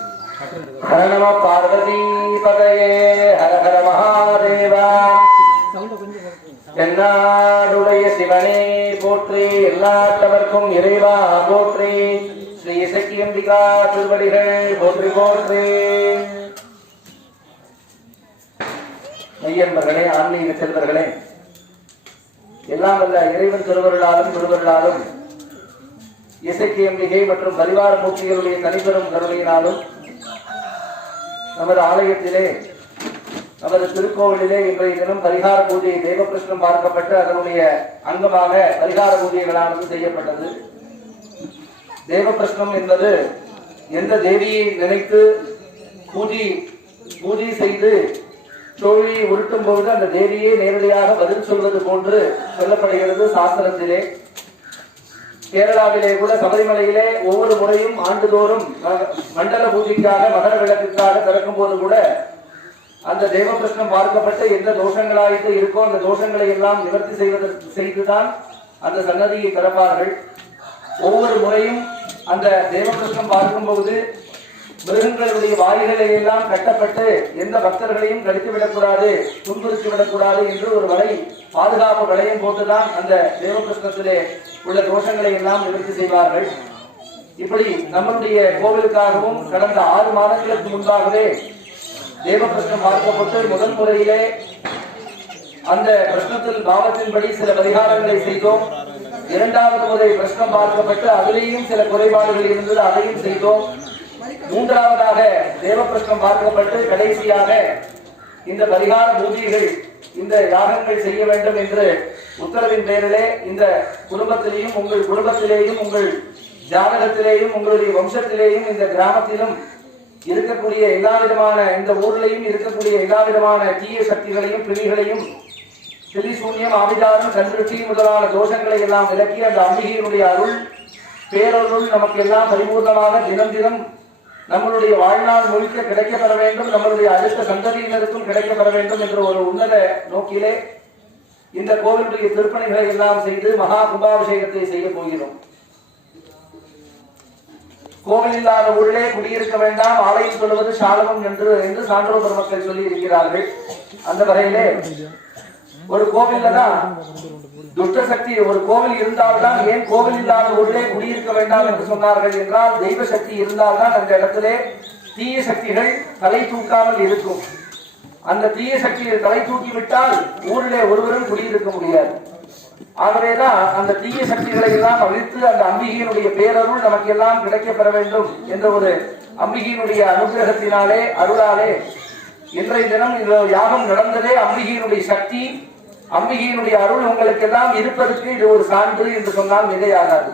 नमः पार्वती पतये हर हर महादेवा என்னாடுடைய சிவனே போற்றி எல்லாத்தவர்க்கும் இறைவா போற்றி ஸ்ரீ இசக்கியம்பிகா திருவடிகள் போற்றி போற்றி. மெய்யன்பர்களே, ஆன்மீக செல்வர்களே, எல்லாம் வல்ல இறைவன் திருவருளாலும் திருவருளாலும் இசக்கியம்பிகை மற்றும் பரிவார மூர்த்திகளுடைய தனிப்பெரும் கருணையினாலும் நமது ஆலயத்திலே நமது திருக்கோவிலிலே இன்றைய தினம் பரிகார பூஜை தேவகிருஷ்ணம் பார்க்கப்பட்டு அதனுடைய அங்கமாக பரிகார பூஜைகளானது செய்யப்பட்டது. தேவகிருஷ்ணம் என்பது எந்த தேவியை நினைத்து பூஜை செய்து தோழியை உருட்டும் பொழுது அந்த தேவியே நேரடியாக பதில் சொல்வது போன்று சொல்லப்படுகிறது சாஸ்திரத்திலே. கேரளாவிலே கூட சபரிமலையிலே ஒவ்வொரு முறையும் ஆண்டுதோறும் மண்டல பூஜைக்காக மகர விளக்குக்காக திறக்கும் போது கூட அந்த தேவகிருஷ்ணம் பார்க்கப்பட்ட எந்த தோஷங்களாயிட்டு இருக்கோ அந்த தோஷங்களை எல்லாம் நிவர்த்தி செய்துதான் அந்த சன்னதியை திறப்பார்கள். ஒவ்வொரு முறையும் அந்த தேவகிருஷ்ணம் பார்க்கும்போது மிருகங்களுடைய வாய்களை எல்லாம் கட்டப்பட்டு எந்த பக்தர்களையும் கடித்து விடக்கூடாது, துன்புறுத்தி விடக்கூடாது என்று ஒரு வலை, பாதுகாப்பு வளையம் போட்டுதான் அந்த தேவபிரஷ்னத்திலே உள்ள தோஷங்களை எல்லாம் நிவர்த்தி செய்வார்கள். இப்படி நம்மளுடைய கோவிலுக்காகவும் கடந்த 6 மாதங்களுக்கு முன்பாகவே தேவபிரஷ்னம் பார்க்கப்பட்டு முதல் முறையிலே அந்த பிரஷ்னத்தில் பாவத்தின்படி சில பரிகாரங்களை செய்தோம். 2வது முறை பிரஷ்னம் பார்க்கப்பட்டு அதிலேயும் சில குறைபாடுகள் இருந்தது, அதையும் செய்தோம். 3வதாக தேவபிரஷ்னம் பார்க்கப்பட்டு கடைசியாக இந்த பரிகார பூஜைகள், இந்த யாகங்கள் செய்ய வேண்டும் என்று உத்தரவின் பேரிலே இந்த குடும்பத்திலேயும் உங்கள் குடும்பத்திலேயும் உங்கள் ஜாதகத்திலேயும் உங்களுடைய வம்சத்திலேயும் இந்த கிராமத்திலும் இருக்கக்கூடிய எல்லா விதமான, இந்த ஊர்லையும் இருக்கக்கூடிய எல்லா விதமான தீய சக்திகளையும் பிரிகளையும், பில்லி சூன்யம், ஆபிதாரம், கண்திருஷ்டி முதலான தோஷங்களை எல்லாம் விலக்கி அந்த அம்பிகையினுடைய அருள் பேரருள் நமக்கு எல்லாம் பரிபூர்ணமாக தினம் தினம் நம்மளுடைய வாழ்நாள் முழுக்க கிடைக்கப்பெற வேண்டும், நம்மளுடைய அடுத்த சந்ததியினருக்கும் கிடைக்கப்பெற வேண்டும் என்ற ஒரு உன்னத நோக்கிலே இந்த கோவிலுடைய திருப்பணிகளை எல்லாம் செய்து மகா கும்பாபிஷேகத்தை செய்ய போகிறோம். கோவில் இல்லாத ஊரிலே குடியிருக்க வேண்டாம், ஆலயம் சொல்வது சாலமும் என்று சான்றோர் பெருமக்கள் சொல்லி இருக்கிறார்கள். அந்த வகையிலே ஒரு கோவில்ல தான் துஷ்ட சக்தி, ஒரு கோவில் இருந்தால்தான், ஏன் கோவில் இல்லாத ஊரிலே குடியிருக்க வேண்டாம் என்று சொன்னார்கள் என்றால், தெய்வ சக்தி இருந்தால்தான் அந்த இடத்திலே தீய சக்திகள் தலை தூக்காமல் இருக்கும். அந்த தீய சக்திகள் தலை தூக்கி விட்டால் ஊரிலே ஒருவரும் குடியிருக்க முடியாது. ஆகவேதான் அந்த தீய சக்திகளை எல்லாம் அழித்து அந்த அம்பிகையினுடைய பேரருள் நமக்கு எல்லாம் கிடைக்கப்பெற வேண்டும் என்ற ஒரு அம்பிகையினுடைய அனுகிரகத்தினாலே, அருளாலே இன்றைய தினம் இந்த யாகம் நடந்ததே அம்பிகையினுடைய சக்தி, அம்பிகையினுடைய அருள் உங்களுக்கு எல்லாம் இருப்பதற்கு இது ஒரு சான்று என்று சொன்னால் மிகையாகாது.